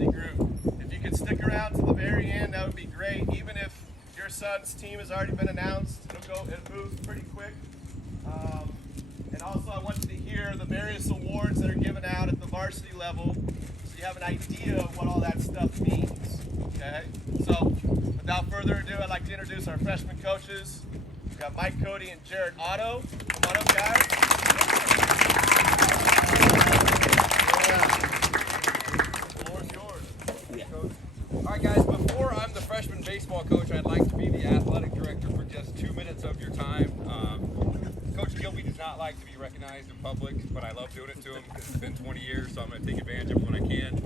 varsity group. If you could stick around to the very end, that would be great. Even if your son's team has already been announced, it moves pretty quick. And also I want you to hear the various awards that are given out at the varsity level so you have an idea of what all that stuff means. Okay? So without further ado, I'd like to introduce our freshman coaches. We've got Mike Cody and Jared Otto. Come on up, guys. The floor is yours. Coach. All right, guys, before I'm the freshman baseball coach, I'd like to be the athletic director for just 2 minutes of your time. Coach Gilby does not like to be recognized in public, but I love doing it to him because it's been 20 years, so I'm going to take advantage of it when I can.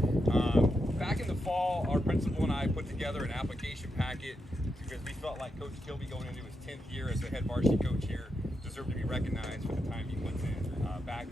Back in the fall, our principal and I put together an application packet because we felt like Coach Gilby, going into his 10th year as the head varsity coach here, deserved to be recognized for the time he puts in. Back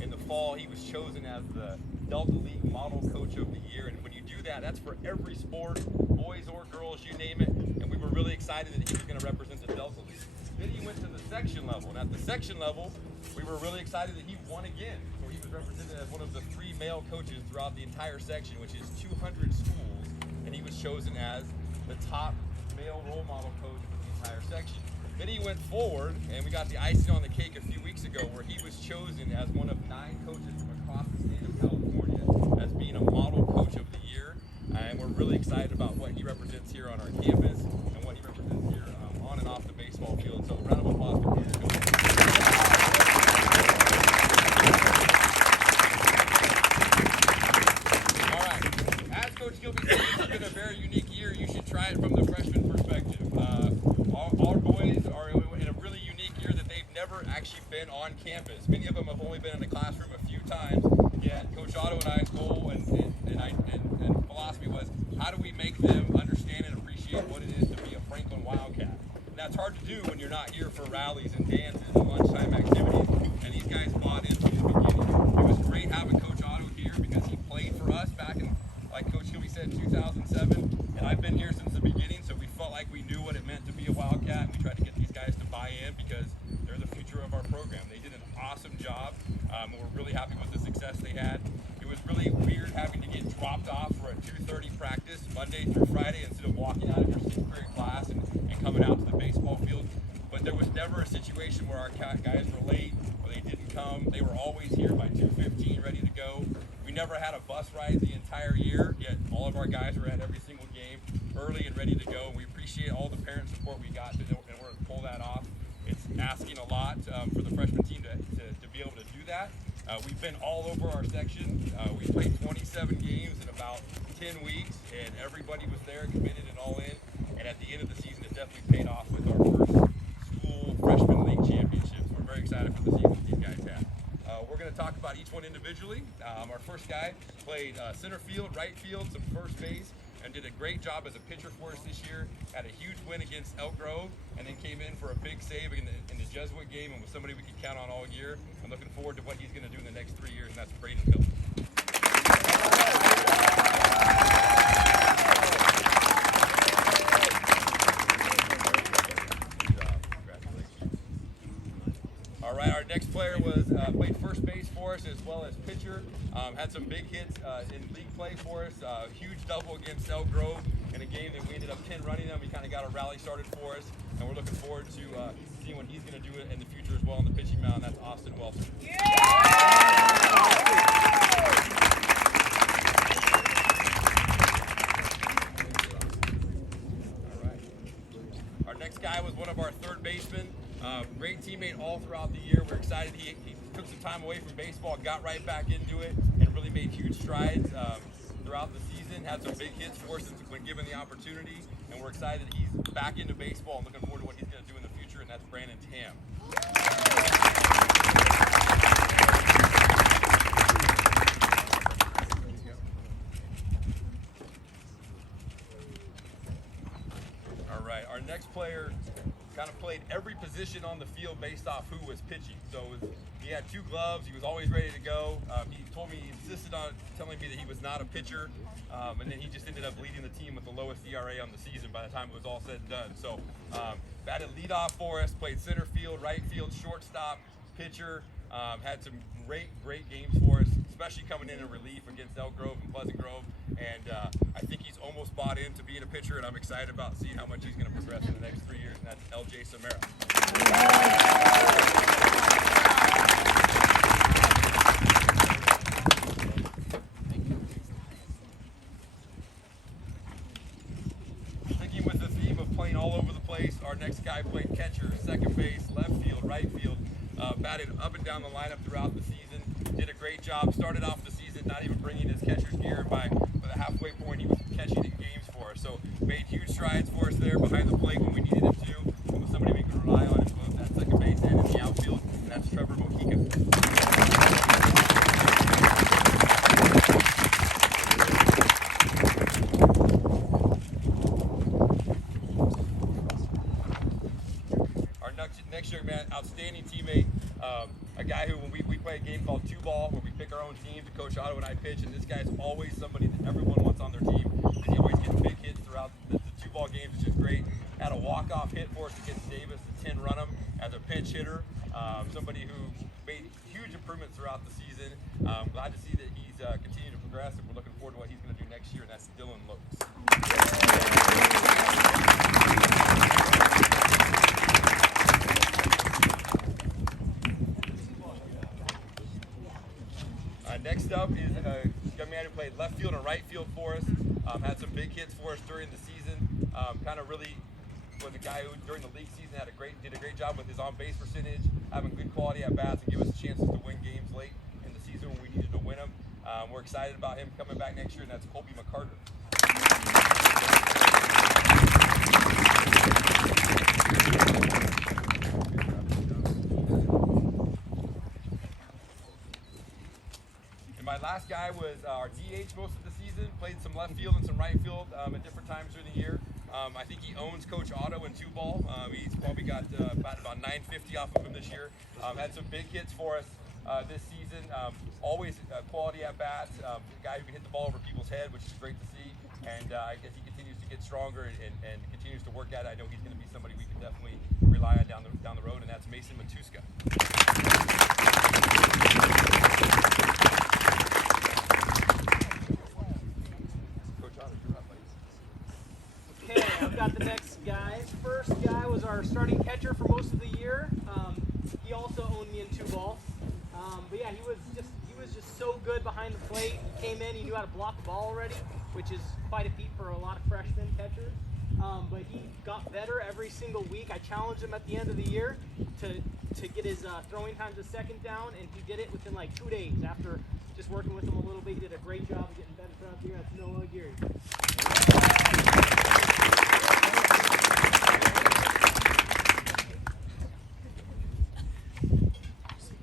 in the fall, he was chosen as the Delta League Model Coach of the Year, and when you do that, that's for every sport, boys or girls, you name it, and we were really excited that he was going to represent the Delta League. Then he went to the section level, and at the section level, we were really excited that he won again. So he was represented as one of the 3 male coaches throughout the entire section, which is 200 schools, and he was chosen as the top male role model coach for the entire section. Then he went forward, and we got the icing on the cake a few weeks ago where he was chosen as one of 9 coaches from across the state of California as being a model coach of the year. And we're really excited about what he represents here on our campus and what he represents here on and off the baseball field. So round of applause for Coach Gilby. All right, as Coach Gilby said, this has been a very unique year. You should try it from the freshman perspective. Our boys are in a really unique year that they've never actually been on campus. Many of them have only been in the classroom a few times, yet Coach Otto and I's goal and philosophy was, how do we make them understand and appreciate what it is to be a Franklin Wildcat? And that's hard to do when you're not here for rallies and dances and lunchtime activities, and these guys bought in from the beginning. It was great having Coach Otto here because he played for us back in, like Coach Gilby said, 2007, and I've been here since the beginning, so we felt like we knew what it meant to be a Wildcat, and we tried to get these guys to buy in because they're the future of our program. They did an awesome job, and we're really happy with the success they had. It was really weird having to get dropped off for a 2:30 practice Monday through Friday instead of walking out of your 6th period class and coming out to the baseball field. But there was never a situation where our guys were late or they didn't come. They were always here by 2:15 ready to go. We never had a bus ride the entire year, yet all of our guys were at every single game early and ready to go. We appreciate all the parent support we got in order to pull that off. It's asking a lot for the freshman team to be able to do that. We've been all over our section. We played 27 games in about 10 weeks, and everybody was there, committed and all in. And at the end of the season, it definitely paid off with our first school freshman league championship. So we're very excited for the season these guys had. We're going to talk about each one individually. Our first guy played center field, right field, some first base, and did a great job as a pitcher for us this year. Had a huge win against Elk Grove, and then came in for a big save in the Jesuit game, and was somebody we could count on all year. I'm looking forward to what he's going to do in the next 3 years, and that's Braden Hill. All right, our next player played first base for us as well as pitcher. Had some big hits in league play for us. Huge double against Elk Grove in a game that we ended up 10 running them. He kind of got a rally started for us, and we're looking forward to seeing what he's going to do in the future as well on the pitching mound. That's Austin Wilson. Yeah! All right. Our next guy was one of our third basemen. Great teammate all throughout the year. We're excited he took some time away from baseball, got right back into it, and really made huge strides throughout the season. Had some big hits for us when given the opportunity, and we're excited that he's back into baseball and looking forward to what he's going to do in the future, and that's Brandon Tam. All right, our next player kind of played every position on the field based off who was pitching. So he had 2 gloves. He was always ready to go. He told me, he insisted on telling me that he was not a pitcher. And then he just ended up leading the team with the lowest ERA on the season by the time it was all said and done. So batted leadoff for us, played center field, right field, shortstop, pitcher. Had some great games for us. especially coming in relief against Elk Grove and Pleasant Grove. And I think he's almost bought into being a pitcher, and I'm excited about seeing how much he's going to progress in the next 3 years, and that's LJ Samara. Sticking with the theme of playing all over the place, our next guy played catcher, second base, left field, right field, batted up and down the lineup throughout the season, did a great job, started off the season not even bringing his catcher's gear, and by the halfway point he was catching in games for us. So made huge strides for us there behind the plate when we needed him to. It was somebody we could rely on in both that second base and in the outfield, and that's Trevor Mojica. Next young man, outstanding teammate, a guy who, when we play a game called 2-ball, where we pick our own teams, and Coach Otto and I pitch, and this guy's always somebody that everyone wants on their team, because he always gets big hits throughout the 2-ball games, which is great. Had a walk-off hit for us against Davis, the 10 run him as a pinch hitter, somebody who made huge improvements throughout the season. Glad to see that he's continuing to progress, and we're looking forward to what he's going to do next year, and that's Dylan Lopes. Next up is a young man who played left field and right field for us. Had some big hits for us during the season. Kind of really was a guy who during the league season did a great job with his on-base percentage, having good quality at bats, and give us chances to win games late in the season when we needed to win them. We're excited about him coming back next year, and that's Colby McCarter. My last guy was our DH most of the season, played some left field and some right field at different times during the year. I think he owns Coach Otto in 2-ball. He's probably got about 950 off of him this year. Had some big hits for us this season. Always quality at bats. A guy who can hit the ball over people's head, which is great to see. And I guess he continues to get stronger and continues to work at it. I know he's going to be somebody we can definitely rely on down the road, and that's Mason Matuska. Okay, I've got the next guy. First guy was our starting catcher for most of the year. He also owned me in 2-ball. But yeah, he was just so good behind the plate. He came in, he knew how to block the ball already, which is quite a feat for a lot of freshman catchers. But he got better every single week. I challenged him at the end of the year to get his throwing time to second down, and he did it within like 2 days after just working with him a little bit. He did a great job of getting better throughout the year. That's Noah Geary.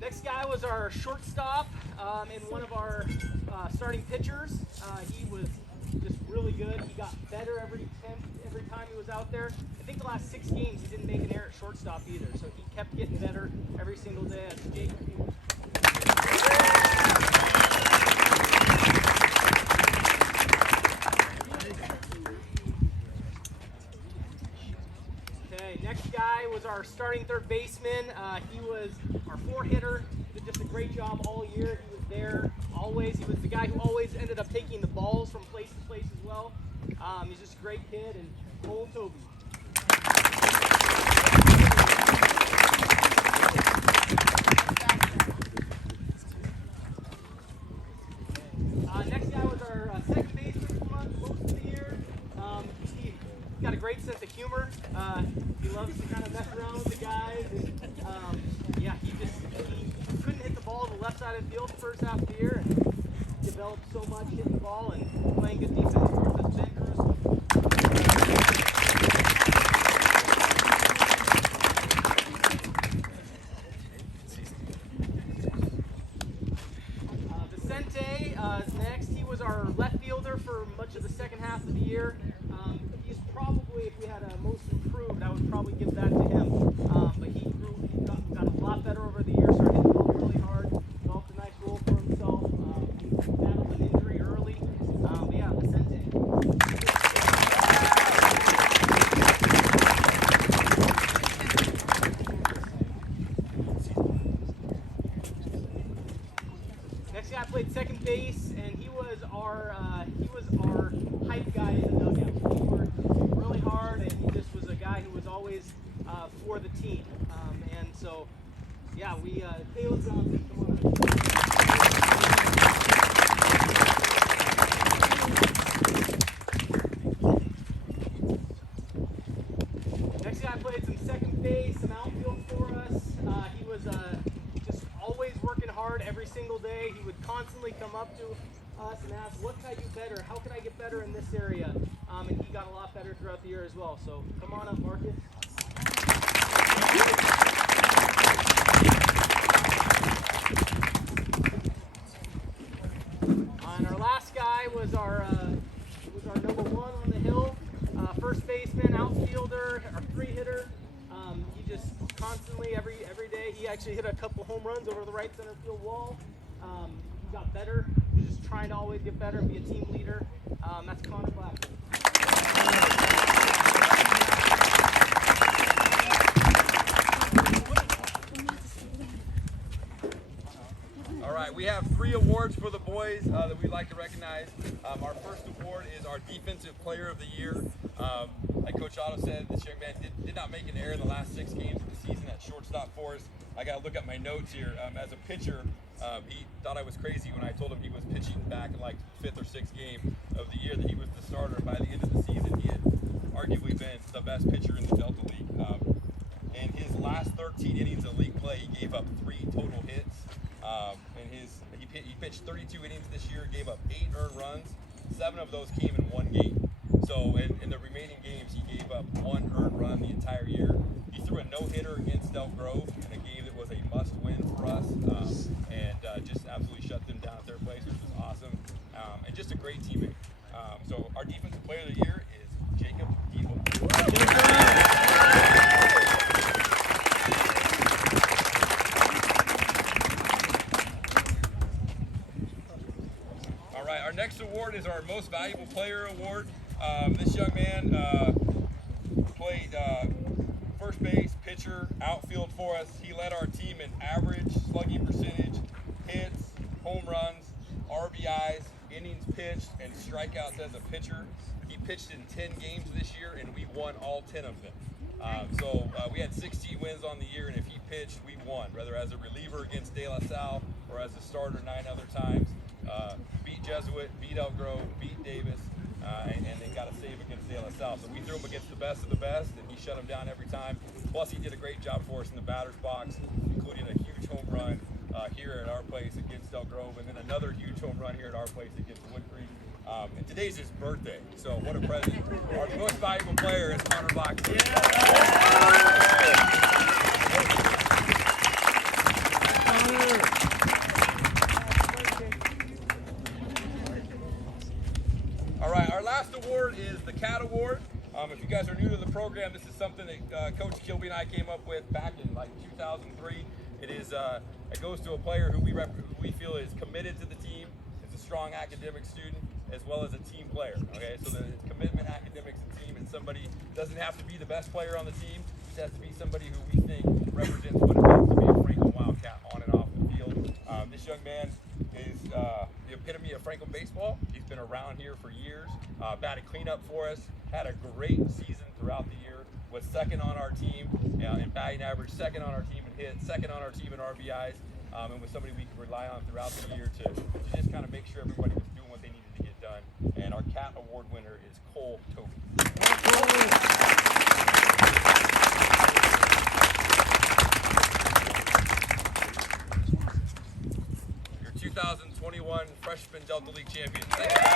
Next guy was our shortstop and one of our starting pitchers. He was just really good. He got better every time he was out there. I think the last 6 games he didn't make an error at shortstop either, so he kept getting better every single day. That's Jake. Okay, next guy was our starting third baseman. He was our 4-hitter. He did just a great job all year. He was there always. He was the guy who always ended up taking the balls from place to place as well. He's just a great kid, and Cole Toby. Next guy was our second baseman for most of the year. He's got a great sense of humor. He loves to kind of mess around with the guys. And, yeah, he couldn't hit the ball on the left side of the field the first half of the year, and developed so much hitting the ball and playing good defense for us. That's Ben Caruso. Vicente next. He was our left fielder for much of the second half of the year. He's probably, if we had a most improved, I would probably give that to him. But he got a lot better over the year, started hitting the ball really hard, developed a nice role for himself. He battled an injury early. But yeah, Vicente. played second base, and he was our hype guy in the dugout. He worked really hard, and he just was a guy who was always for the team. And so, yeah, Caleb Johnson, come on up. Next guy played some second base, some outfield for us. He was just always working hard every single day. He would constantly come up to us and ask, what can I do better? How can I get better in this area? And he got a lot better throughout the year as well. So come on up, Marcus. And our last guy was our number one on the hill, first baseman, outfielder, our three hitter. He just constantly every day he actually hit a couple home runs over the right center field wall. He got better. He was just trying to always get better and be a team leader. That's Connor Black. All right, we have 3 awards for the boys that we'd like to recognize. Our first award is our Defensive Player of the Year. Like Coach Otto said, this young man did not make an error in the last 6 games of the season at shortstop for us. I got to look at my notes here. As a pitcher, he thought I was crazy when I told him he was pitching back in like 5th or 6th game of the year that he was the starter. By the end of the season, he had arguably been the best pitcher in the Delta League. In his last 13 innings of league play, he gave up 3 total hits. He pitched 32 innings this year, gave up 8 earned runs. 7 of those came in 1 game. So in the remaining games, he gave up 1 earned run the entire year. He threw a no-hitter against Elk Grove in a game that was a must-win for us, and just absolutely shut them down at their place, which was awesome. And just a great teammate. So our Defensive Player of the Year is Jacob Devo. Our next award is our Most Valuable Player Award. This young man played first base, pitcher, outfield for us. He led our team in average, slugging percentage, hits, home runs, RBIs, innings pitched, and strikeouts as a pitcher. He pitched in 10 games this year, and we won all 10 of them. So we had 16 wins on the year, and if he pitched, we won, whether as a reliever against De La Salle or as a starter 9 other times. Beat Jesuit, beat Elk Grove, beat Davis, and they got a save against De La Salle. So we threw him against the best of the best, and he shut him down every time. Plus, he did a great job for us in the batter's box, including a huge home run here at our place against Elk Grove, and then another huge home run here at our place against Wood Creek. And today's his birthday, so what a present. Our most valuable player is Connor Black. All right, our last award is the CAT Award. If you guys are new to the program, this is something that Coach Kilby and I came up with back in like 2003. It goes to a player who we feel is committed to the team, is a strong academic student, as well as a team player. Okay, so the commitment, academics, and team, and somebody doesn't have to be the best player on the team. Just has to be somebody who we think represents what it means to be a Franklin Wildcat on and off the field. This young man is the epitome of Franklin baseball. He's been around here for years. Batted cleanup for us. Had a great season throughout the year. Was second on our team in batting average, second on our team in hits, second on our team in RBIs, and was somebody we could rely on throughout the year to just kind of make sure everybody was doing what they needed to get done. And our CAT Award winner is Cole Toby. Your 2021 Freshman Delta League champion. Thank you, guys.